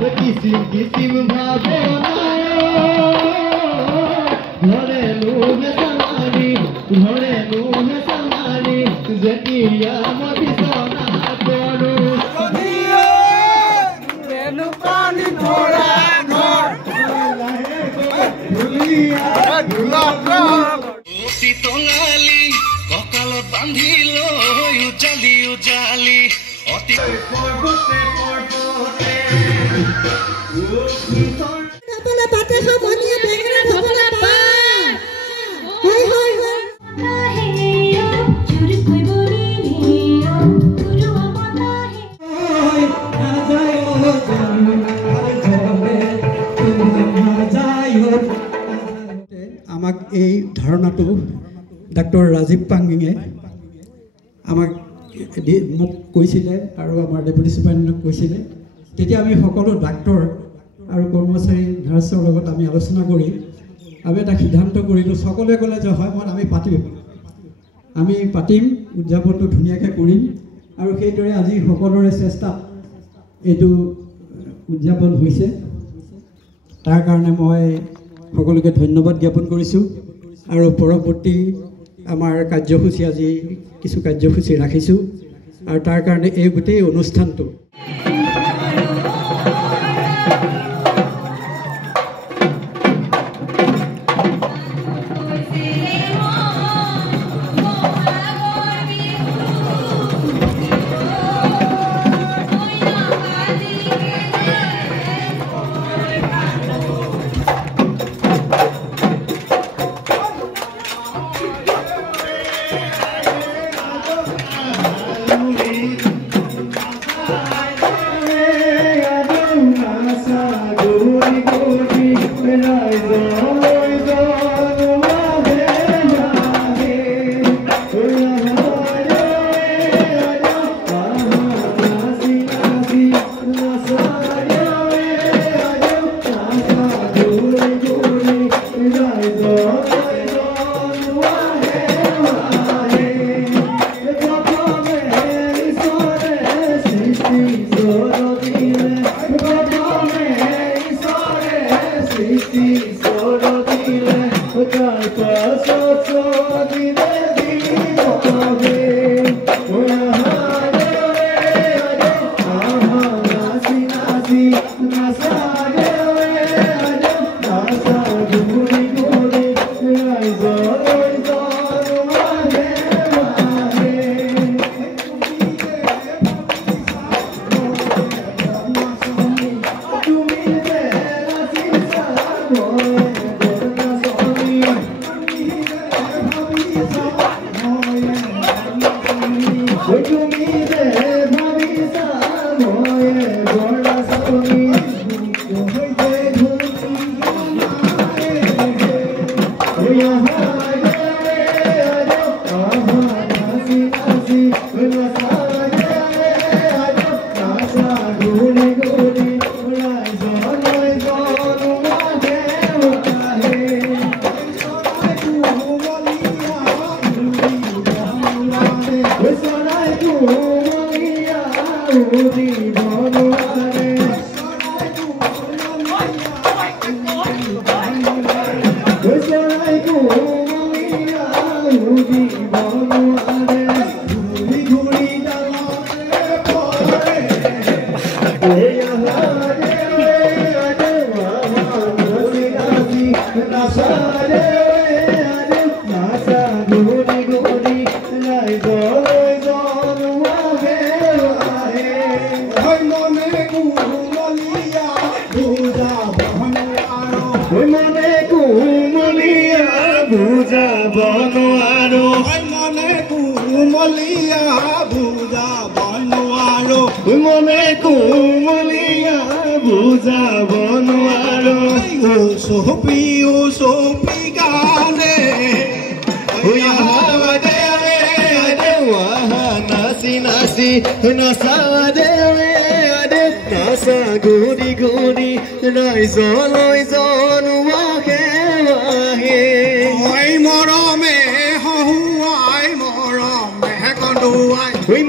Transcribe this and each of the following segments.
কিসিম কিসিম ভাবনায় ঘরে নুহে সামারি ঘরে নুহে সামারি জটিয়া মবিসনা করু রেনু পানি ধরা ঘর ভুলিয়া অতি তঙালি ককালত বান্ধিল উজালি উজালি অতি পর্বতে পর্বতে তাহলে পাতে সব বানিয়ে বেগরা ধবলা পা হই হই হই আমাক এই ধাৰণাটো ডাক্তৰ ৰাজীৱ পাংগিঙে আমাক মোক কৈছিলে আৰু আমাৰ ডেপুটি চুপাৰিণ্টেণ্ডেণ্টক কৈছিলে তেতিয়া আমি সকলো ডাক্তৰ আৰু কৰ্মচাৰী নাৰ্ছৰ লগত আমি আলোচনা কৰি আমি এটা সিদ্ধান্ত কৰিলোঁ সকলোৱে ক'লে যে হয় আমি পাতিম উদযাপনটো ধুনীয়াকৈ কৰিম আৰু সেইদৰে আজি সকলোৰে চেষ্টাত এইটো উদযাপন হৈছে তাৰ কাৰণে মই সকলোকে ধন্যবাদ জ্ঞাপন কৰিছোঁ আৰু পৰৱৰ্তী আমাৰ কাৰ্যসূচী আজি কিছু কাৰ্যসূচী ৰাখিছোঁ আৰু তাৰ কাৰণে এই গোটেই অনুষ্ঠানটো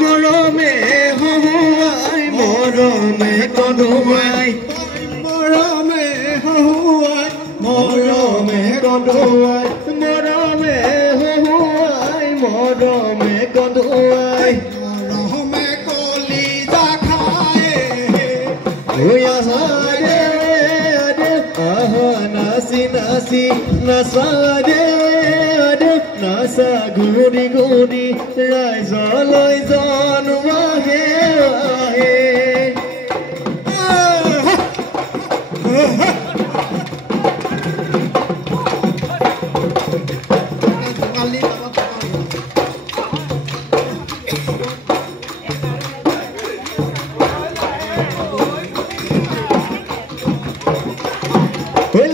মৰমে মৰমে কন্দুৱাই মৰমে হুহুৱাই মৰমে কন্দুৱাই মৰমে কলিজা খায় নাচি নাচি নাচা দে নাচা ঘূৰি ঘূৰি ৰাইজলৈ জনোৱাহে আহে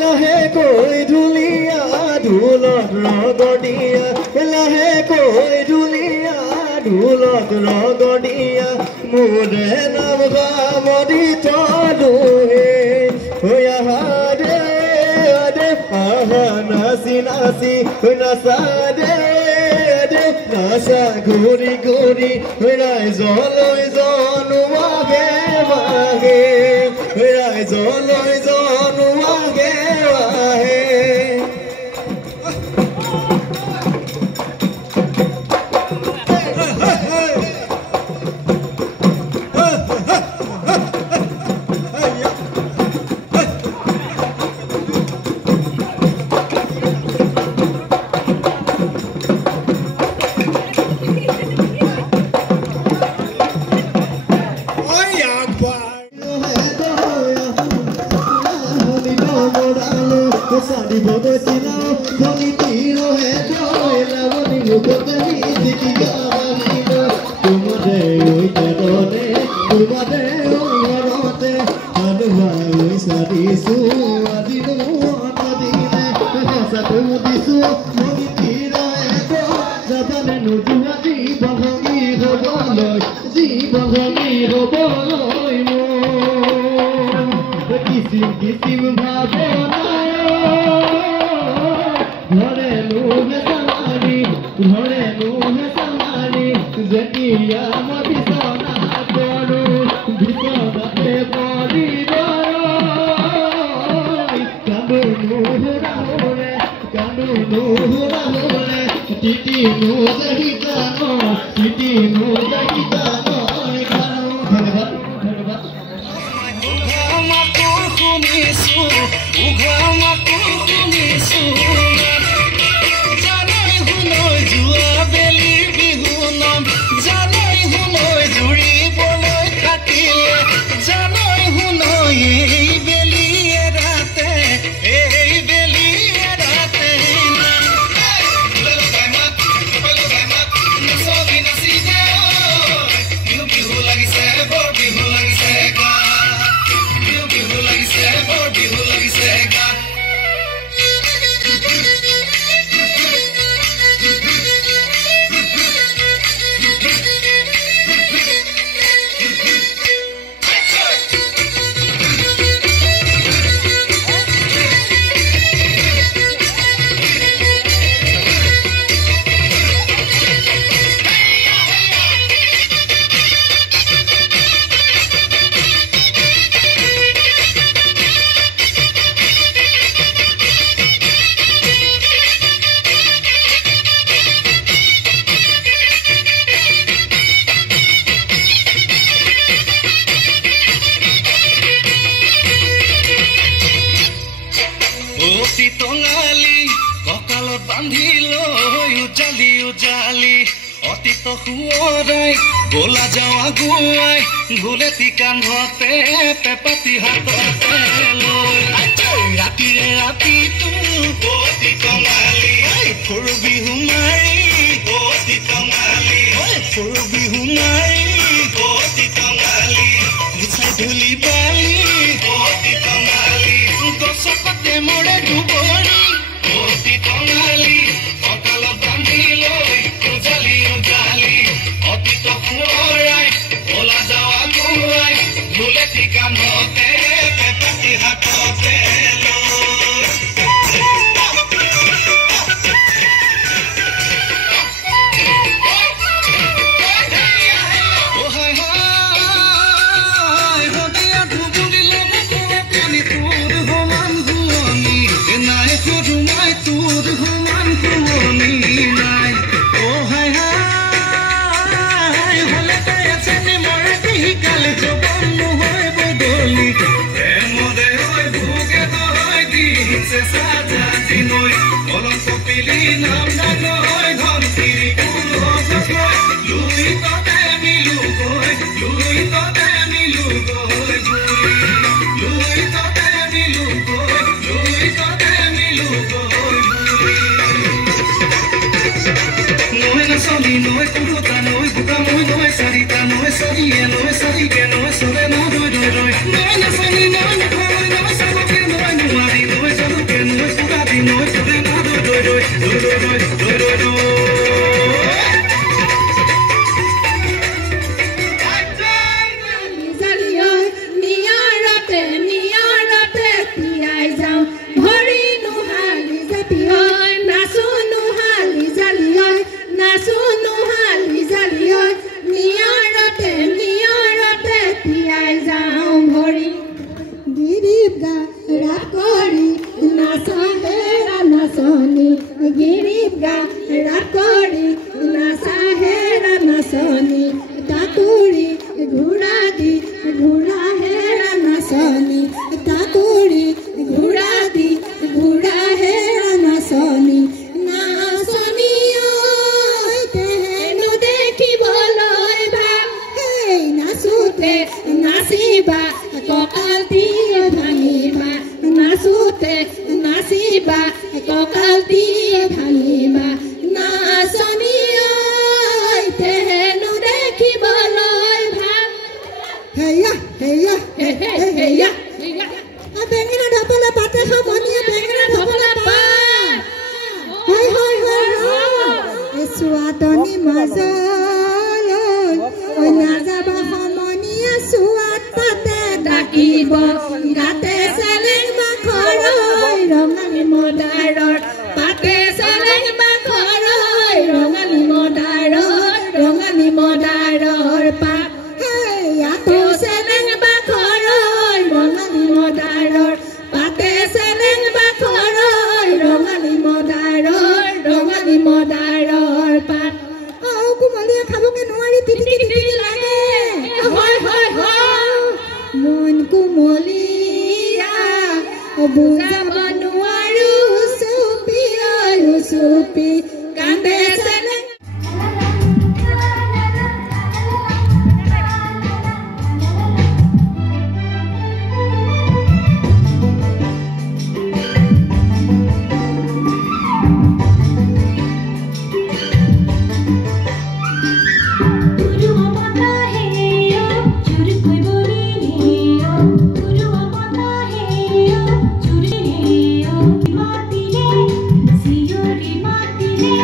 লাহেকৈ ধুলীয়া ঢোলত ৰগদিয়া লাহেকৈ ধুলীয়া ঢোলত ৰগদিয়া মোৰে নাম গামদি থলোহে আহা দে আহা নাচি নাচি নাচা দে নাচা ঘূৰি ঘূৰি ৰাইজলৈ জনোৱাগে বাগে ৰাইজলৈ জনোৱাগে বাহে Sadi bodo sinao, doni tiro he doe la boni mukotani sitiga banino. Tumade oi terone, tumade oi marote, adwa oi sadi su adino adine. Satu disu doni tiro he doe, jabane nujua di bahami hoboloi, di bahami hoboloi mo. Kisim kisim bhabona. ঘরে নুহে সামানি ঘরে নুহে সামানি যেতিয়া মই বিছনা পৰো বিছনাতে পৰি ৰয় কান্দো নুহুৰাহুৰে তিতি নুজাহিতানো ধন্যবাদ ধন্যবাদ बोला जावा गुआई भूले ती कांधते पेपति हाथते राती रे राती तू बोती कमाली फुरबी हुमारी बोती कमाली फुरबी हुमारी बोती कमाली गुछाई धुली बाली बोती कमाली दशकते मोड़े डुबोरी बोती कमाली अकाल बांधी लई उजाली उजाली অতীত ফুৰাই ওলা যাৱা গুৱাই ভুলে ঠিকানতে পেপাতি হাততে না নাম ডাঙ হয় ধনশিৰি কুল হজকৈ লুই ততে মিলুকৈ লুই ততে মিলুকৈ লুই ততে মিলুকৈ লুই ততে মিলুকৈ নৈ নাচনি নৈ কুৰুতা নৈ বুকা মই নৈ চাৰিতা নৈ চাৰিয়ে নৈ চাৰিকে নৈ চলে ন ৰৈ ৰৈ ৰৈ নৈ নাচনি নৈ নৈ নৈ চাবকে নৈ নোৱাৰি নৈ চাবকে নৈ পুৰাদি নৈ চলে ন ৰৈ ৰৈ ৰৈ ৰৈ ৰৈ ৰৈ ৰৈ ৰৈ Siori matile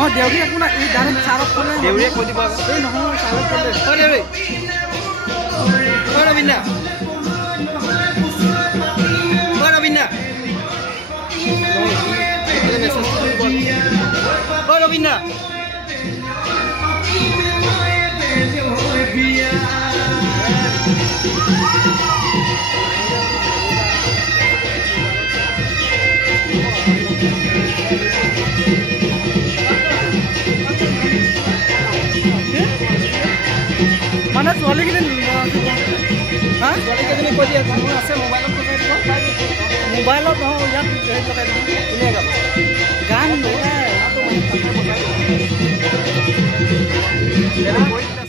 No, Dewi aku nak ini dari cara pula. Dewi aku di bawah. Eh, no, cara pula. Oh, Dewi. Oh, Ravinda. Oh, Ravinda. Oh, Ravinda. Mana soalnya kita hah? Soalnya kita ni kodi aku asal mobile tu saya tu. Mobile tu yang saya tu ini agak gan. Atau